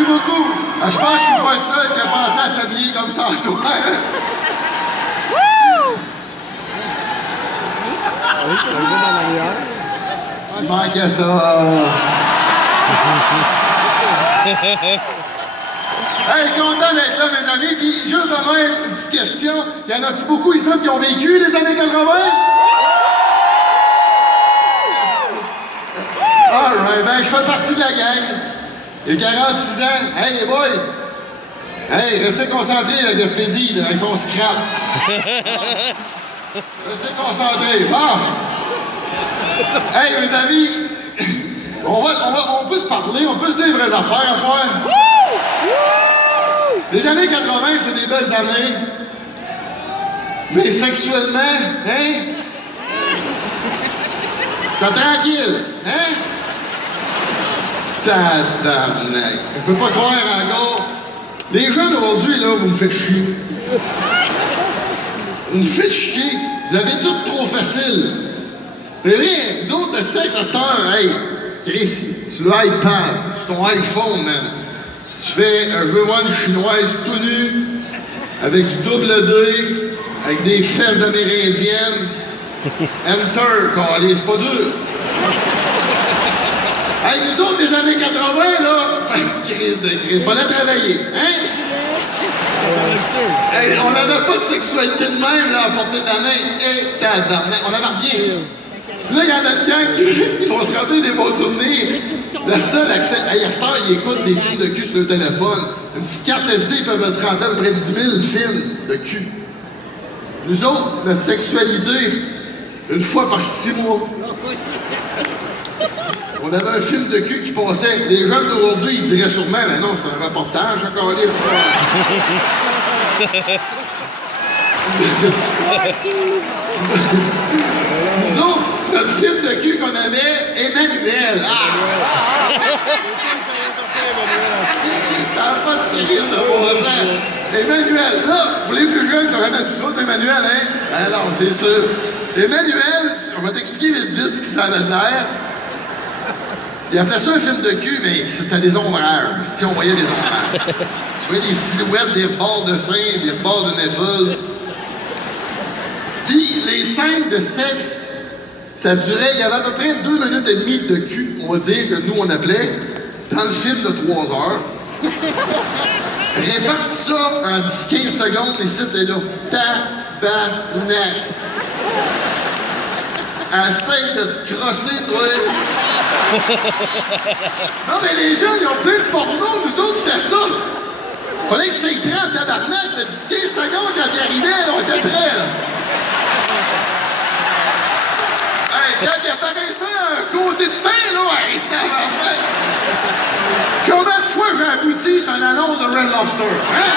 Merci beaucoup. Je pense que je suis pas le seul qui a pensé à s'habiller comme ça ce soir. Il manquait ça. Hey, content d'être là, mes amis. Puis, juste de même, une petite question. Y en a-tu beaucoup ici qui ont vécu les années 80? Alright, ben, je fais partie de la gang. J'ai 46 ans. Hey, les boys! Hey, restez concentrés, la Gaspésie, là, avec son scrap. Restez concentrés. Ah! Hey, mes amis, on peut se parler, on peut se dire les vraies affaires ce soir. Les années 80, c'est des belles années. Mais sexuellement, hein? T'es tranquille, hein? Tabarnak. Je peux pas croire encore. Les jeunes aujourd'hui, là, vous me faites chier. Vous me faites chier. Vous avez tout trop facile. Mais rien, vous autres, le sexe à cette heure, hey, Chris, sur l'iPad, sur ton iPhone, man. Tu fais un jeu one chinoise tout nu, avec du double D, avec des fesses d'amérindienne. Enter, calé, c'est pas dur. Hey, nous autres, les années 80, là, crise de crise, fallait travailler, hein? Hey, on n'avait pas de sexualité de même, là, à portée de la main. Hey, tabarnak, on n'avait rien. Là, il y en a dedans qui vont se rappeler des bons souvenirs. Le seul accès... Hey, à cette heure, ils écoutent des films de cul sur le téléphone. Une petite carte SD, ils peuvent se rentrer à peu près 10 000 films de cul. Nous autres, notre sexualité, une fois par 6 mois. On avait un film de cul qui passait. Les jeunes d'aujourd'hui, ils diraient sûrement, mais non, c'est un reportage, encore là, Nous autres, notre film de cul qu'on avait, Emmanuel. Ah! T'as pas de rire de bon sens. Emmanuel, là, pour les plus jeunes, t'aurais même ça, Emmanuel, hein? Ben non, c'est sûr. Emmanuel, on va t'expliquer vite ce qui s'en a de l'air. Il appelait ça un film de cul, mais c'était des ombrages. Si on voyait des ombrages. Tu voyais des silhouettes, des bords de sein, des bords de nipple. Puis les scènes de sexe, ça durait, il y avait à peu près 2 minutes et demie de cul, on va dire, que nous on appelait, dans le film de 3 heures. Répartis ça en 10-15 secondes, et c'était là. Tabarnak. Essaye de te crosser, toi. Non, mais les jeunes, ils ont plein de porno, nous autres, c'était ça. Fallait que ça y traite, tabarnak, de 10-15 secondes quand ils arrivaient, là, on était prêts, là. Hey, quand il apparaissait un côté de sein, là, hey, tabarnak. Combien de fois j'ai abouti sur une annonce de Red Lobster, hein?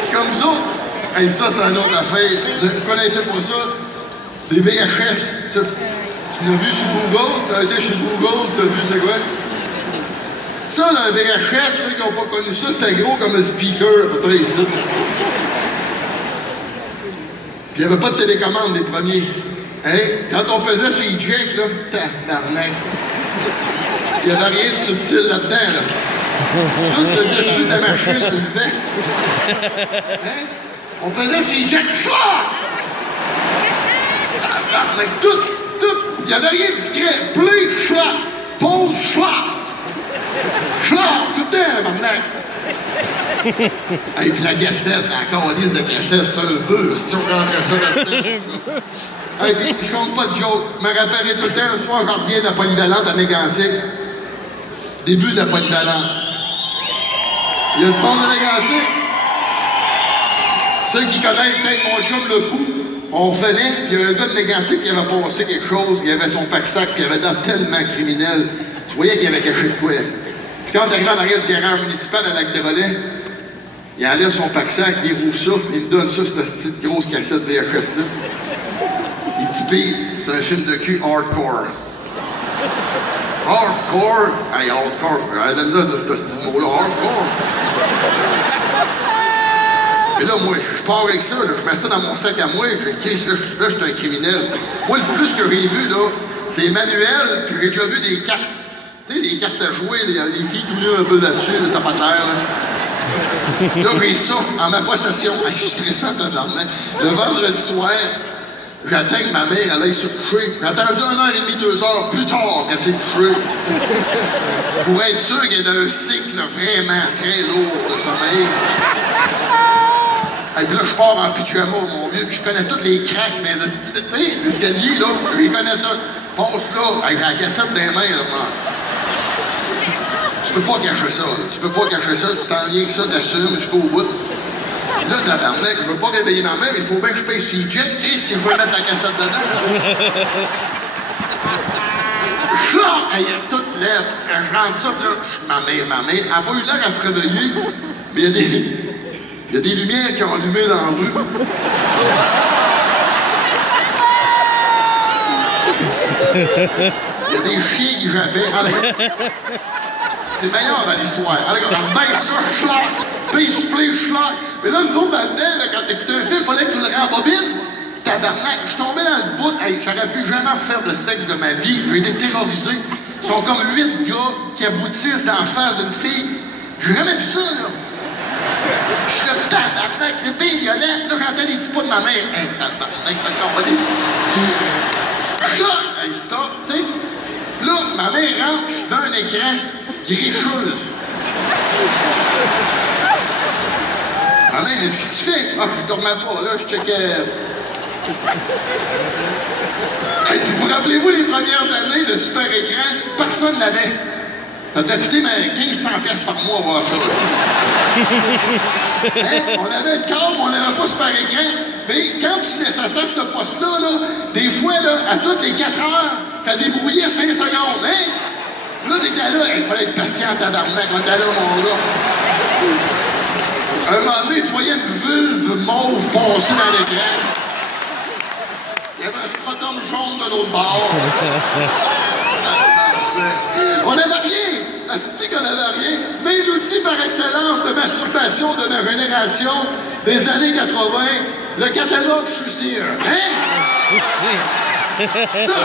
C'est comme vous autres. Hey, ça, c'est une autre affaire. Vous connaissez pas ça? Des VHS. Tu l'as vu sur Google? T'as été chez Google, t'as vu c'est quoi? Ça, là, un VHS, ceux qui n'ont pas connu ça, c'était gros comme un speaker, à peu près ici. Puis il n'y avait pas de télécommande, les premiers. Hein? Quand on pesait sur les jacks, là, tabarnak. Il n'y avait rien de subtil là-dedans, là. Juste le dessus de la machine, je le fais. Hein? On faisait sur les jacks, tabarnak, tout. Il n'y avait rien de discret. Play, schlag, pause, schlag. Schlag, tout le temps, tabarnak. Hey, puis la cassette, encore une liste de cassettes, c'est un peu, si on rentrait ça là-dedans. Hey, puis je compte pas de joke. Je me rappellerai tout le temps, un soir, je reviens de la polyvalente à Mégantic. Début de la polyvalente. Il y a du monde de Mégantic. Ceux qui connaissent peut-être mon chum le coup, on venait, puis il y a un gars de Mégantic qui avait passé quelque chose, il avait son pack-sac, puis il avait l'air tellement criminel. Tu voyais qu'il avait caché de quoi. Puis quand on arrive en arrière du garage municipal à Lac-des-Volets, il enlève son pack-sac, il rouvre ça, il me donne ça, cette petite grosse cassette VHS-là. Il dit, pis, c'est un film de cul hardcore. Hardcore? Hey, hardcore. Elle a dit ce mot-là, hardcore. Mais là, moi, je pars avec ça, là, je mets ça dans mon sac à moi, je dis, là, je suis un criminel. Moi, le plus que j'ai vu, là, c'est manuel, puis j'ai déjà vu des cartes. Tu sais, des cartes à jouer, les filles tout nues un peu là-dessus, là, ça pas terre, là. Là, j'ai ça en ma possession. Je suis stressant, tabarnak. Le vendredi soir, j'attends que ma mère aille se coucher. J'ai attendu 1h30, 2 heures plus tard qu'elle s'est couchée. Pour être sûr qu'elle est dans un cycle vraiment très lourd de sommeil. Et puis là, je pars en pyjama, mon vieux, puis je connais toutes les craques, mais les escaliers, là, je les connais toutes. Passe là, avec la cassette des mains, là, tu peux pas cacher ça, là. Tu peux pas cacher ça, tu t'en viens que ça, t'assumes jusqu'au bout. Puis là, tabarnak, je veux pas réveiller ma mère, il faut bien que je paye ses jets, Chris, si je veux mettre la cassette dedans. Là, elle a toute lèvre. Je rentre ça, puis là, ma mère, elle n'a pas eu l'air à se réveiller, mais il y a des lumières qui ont allumé dans la rue. Il y a des chiens qui jappaient. C'est meilleur dans l'histoire. Allez, on baisse ça, schlag, peace, play, schlag. Mais là, nous autres, là-dedans, là, quand t'écoutais un film, il fallait que tu le rembobines. Tabarnak, je suis tombé dans le bout. Hey, j'aurais pu jamais refaire de sexe de ma vie. J'ai été terrorisé. Ils sont comme 8 gars qui aboutissent dans la face d'une fille. J'ai jamais vu ça, là. Je suis là, tabarnak, c'est bien violent. Là, j'entends les petits pas de ma mère. Hey, tabarnak, t'as encore ici. Hey, stop, tu sais. Là, ma mère rentre, je suis dans un écran, gricheuse. Ma mère, elle dit, qu'est-ce que tu fais? Ah, je dormais pas, là, je checkais. Et puis, vous rappelez-vous les premières années de super écran? Personne l'avait. Ça devait coûter 1500 pièces par mois voir ça. Hein? On avait le câble, on n'avait pas super écran. Mais quand tu laissais ça, ce poste-là, là, des fois, là, à toutes les 4 heures, ça débrouillait 5 secondes. Hein? Là, t'étais là, il fallait être patient, tabarnak, on était là, mon gars. Un moment donné, tu voyais une vulve mauve passer dans l'écran. Il y avait un scrotum jaune de l'autre bord. On n'avait rien! Asti qu'on n'avait rien! Mais l'outil par excellence de masturbation de ma génération des années 80, le catalogue Chussir. Hein? Ça,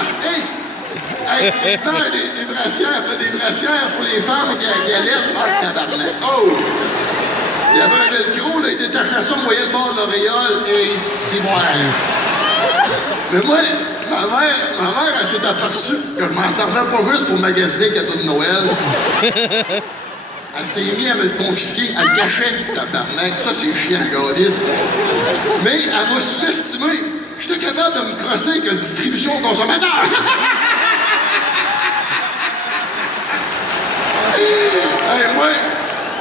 hey, temps des brassières, pas des brassières pour les femmes qui allaitent, ah, tabarnak. Oh! Il y avait un velcro, là, il détachait ça, on voyait le bord de l'auréole, et c'est moi. Mais moi, ma mère, elle s'est aperçue que je m'en servais pas juste pour magasiner cadeaux de Noël. Elle s'est mise à me le confisquer, à le cacher, tabarnak. Ça, c'est chiant, gars. Mais elle m'a sous-estimé. J'étais capable de me crosser avec une distribution au consommateur. Hey, moi,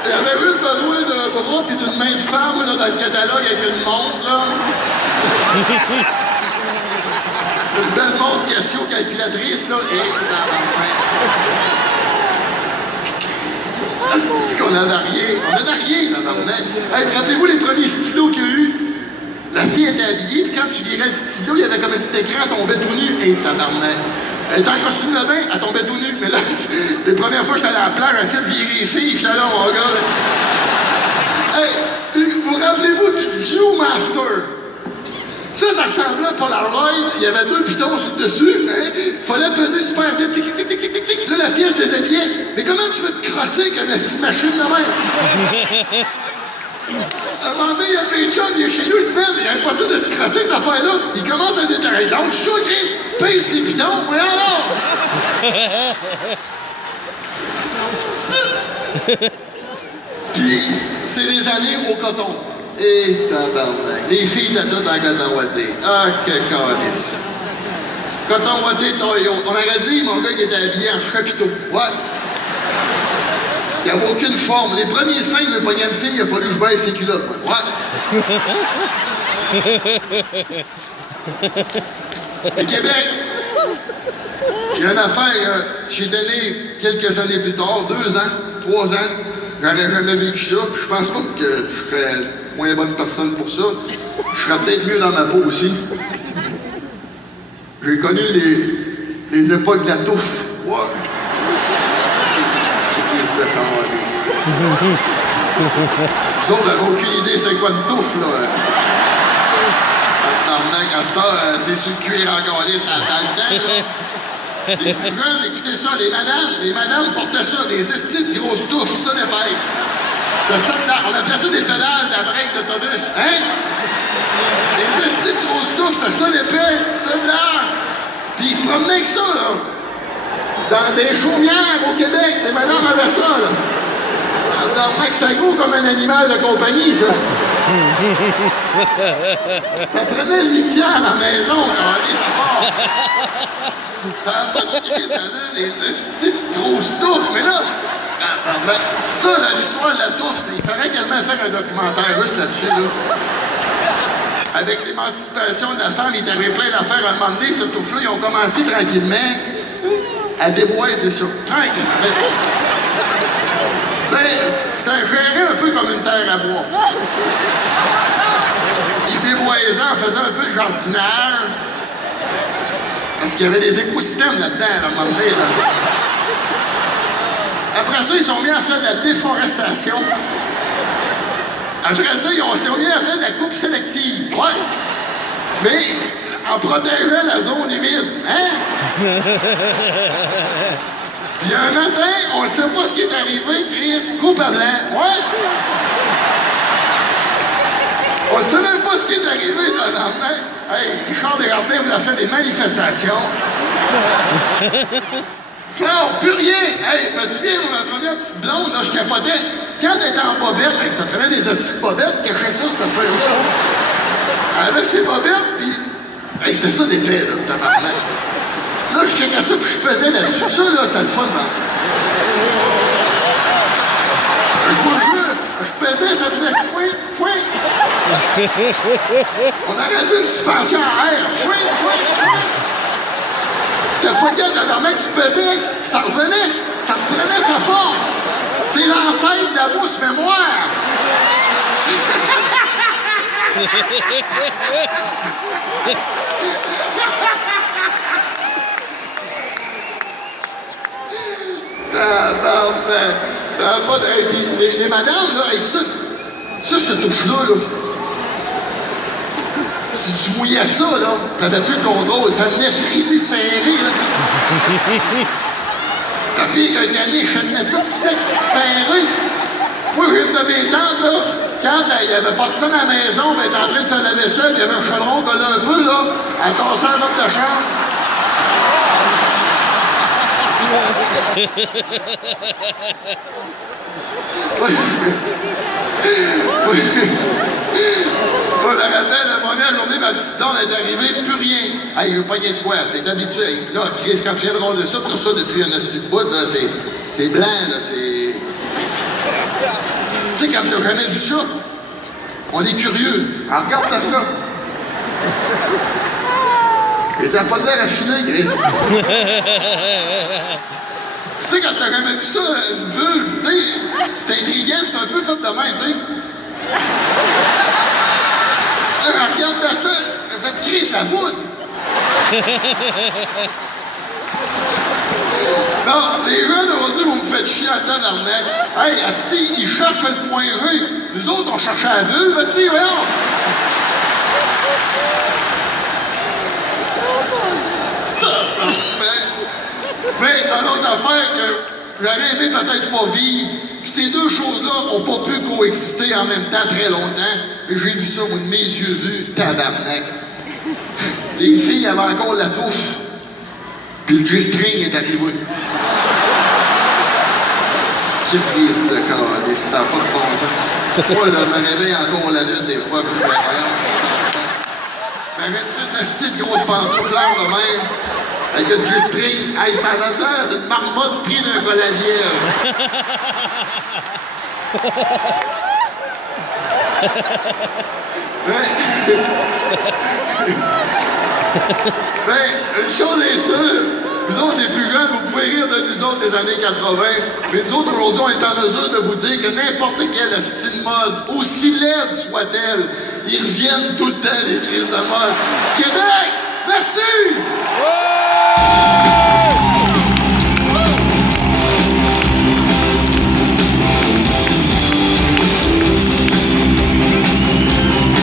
j'avais juste besoin d'un bras et d'une main de femme là, dans le catalogue avec une montre, là. Une belle montre Casio-calculatrice, là, et c'est qu'on n'avait rien. On n'avait rien, tabarnak. Hey, rappelez-vous les premiers stylos qu'il y a eu? La fille était habillée, puis quand tu virais le stylo, il y avait comme un petit écran, elle tombait tout nu. Hey, tabarnak. Elle était en costume de bain, elle tombait tout nu. Mais là, les premières fois que j'étais à la plage, j'essayais de virer les filles, j'étais là, mon gars. Hey, vous rappelez-vous du Viewmaster? Ça ressemblait à Polaroid, il y avait 2 pitons sur le dessus, hein? Il fallait peser super vite, clic, clic, clic, clic, clic. Là, la fille, elle se déshabillait. Mais comment tu veux te crosser avec une machine de même? À un moment donné, il y a des chums, il est chez nous, il se met, il est impossible de se crosser cette affaire-là. Il commence à déterrer. Donc, je suis chaud, Chris, paye ses pitons, oui alors! Puis, c'est les années au coton. Et tabarnak. Les filles étaient toutes en coton ouaté. Ah, que calice. Coton ouaté, Toyo. On aurait dit, mon gars, qui était habillé en chapiteau. Ouais. Il n'y avait aucune forme. Les premiers seins, le pognon de fille, il a fallu que je baisse ses culottes. Ouais. Le Québec, il y a une affaire, j'étais né quelques années plus tard, 2 ans, 3 ans, j'aurais jamais vécu ça, puis je pense pas que je serais moins bonne personne pour ça. Je serais peut-être mieux dans ma peau aussi. J'ai connu les époques de la touffe. Ouais. Nous autres, on n'avait aucune idée c'est quoi une touffe, là. C'est sur le cuir encore dans le temps, là. Les plus jeunes, écoutez ça, les madames portaient ça, des estis de grosses touffes, ça des bêtes. On appelait ça des pédales de la break d'autobus. Hein? Des estis de grosses touffes, c'était ça l'épée, ça de l'art. Puis ils se promenaient avec ça, là. Dans des chaumières au Québec, les madames avaient ça, là. C'était gros comme un animal de compagnie, ça. Ça prenait le litière à la maison, quand ça part. Ça a pas de des petites grosses touffes, mais là, ça, l'histoire de la touffe, il fallait quasiment faire un documentaire russe là-dessus, là. Avec l'émancipation de la femme, il est arrivé plein d'affaires à un moment donné, cette touffe-là, ils ont commencé tranquillement à déboiser ça. Tranquillement. C'était géré un peu comme une terre à bois. Ils déboisaient en faisant un peu de jardinage. Parce qu'il y avait des écosystèmes là-dedans, à un moment donné. Là. Après ça, ils sont mis à faire de la déforestation. Après ça, ils sont mis à faire de la coupe sélective. Ouais. Mais en protégeant la zone humide. Hein? Puis un matin, on ne sait pas ce qui est arrivé, Chris, coupe à blanc. Ouais? On ne sait même pas ce qui est arrivé là, dans le matin. Hey, Richard Desjardins vous a fait des manifestations. Non, plus rien! Hey, je me souviens, ma première petite blonde, là, je capotais. Quand elle était en bobette, hey, ça prenait des hosties de bobettes, cachait ça, cette affaire-là. Elle avait ses bobettes, puis... Hey, c'était ça des plaies, là, tabarnak. Là, je checkais ça, puis je pesais là-dessus. Ça, là, c'était le fun, hein. Je vous jure, je pesais, ça faisait fouin, fouin. On aurait dû une suspension à air. Fouin, fouin, fouin. C'était fucké, tabarnak, tu pesais, ça revenait, ça reprenait sa forme. C'est l'ancêtre de la mousse mémoire. Les madames, là, et ça, cette touffe-là, là. Si tu mouillais ça, là, t'avais plus de contrôle, ça venait frisé, serré, là. T'as pire qu'un gagné, je tenais tout sec, serré. Moi, j'ai une de mes tantes, là, quand il n'y avait personne à la maison, elle était en train de faire la vaisselle, il y avait un chaudron collé un peu, là, elle tassait la robe de chambre. Moi, je me rappelle, la première journée, ma petite blonde est arrivée, plus rien. Hey, je veux pas y de quoi, t'es habitué. Là, Chris, quand tu viens de ronder ça, pour ça, depuis un petit bout, là, c'est blanc, là, c'est... Tu sais, quand t'as jamais vu ça, on est curieux. Alors, regarde ça. Et t'as pas de l'air affiné, Chris. Tu sais, quand t'as jamais vu ça, une vulve, tu sais, c'est intriguant, c'est un peu fait de même, tu sais. Regarde ça, elle fait crier sa boule. Non, les jeunes aujourd'hui, vous me faites chier à tabarnak. Hey, asti, ils cherchent le point rue. Nous autres, on cherchait la vulve, asti, voyons. Mais dans l'autre affaire que j'aurais aimé peut-être pas vivre, ces deux choses-là n'ont pas pu coexister en même temps très longtemps. Et j'ai vu ça, moi, de mes yeux vus, tabarnak. Les filles avaient encore la touffe, puis le G-string est arrivé. Quelle prise de corps, ça n'a pas de bon sens. Moi, là, je me réveille encore la nuit des fois, puis je me M'avais-tu une petite grosse pantoufleur de même? Avec une G-string, hey, ça a l'air d'une marmotte prise d'un col à lièvre. Ben, une chose est sûre, vous autres les plus jeunes, vous pouvez rire de nous autres des années 80, mais nous autres aujourd'hui, on est en mesure de vous dire que n'importe quelle style mode, aussi laide soit-elle, ils reviennent tout le temps les crises de mode. Québec, merci! Oh!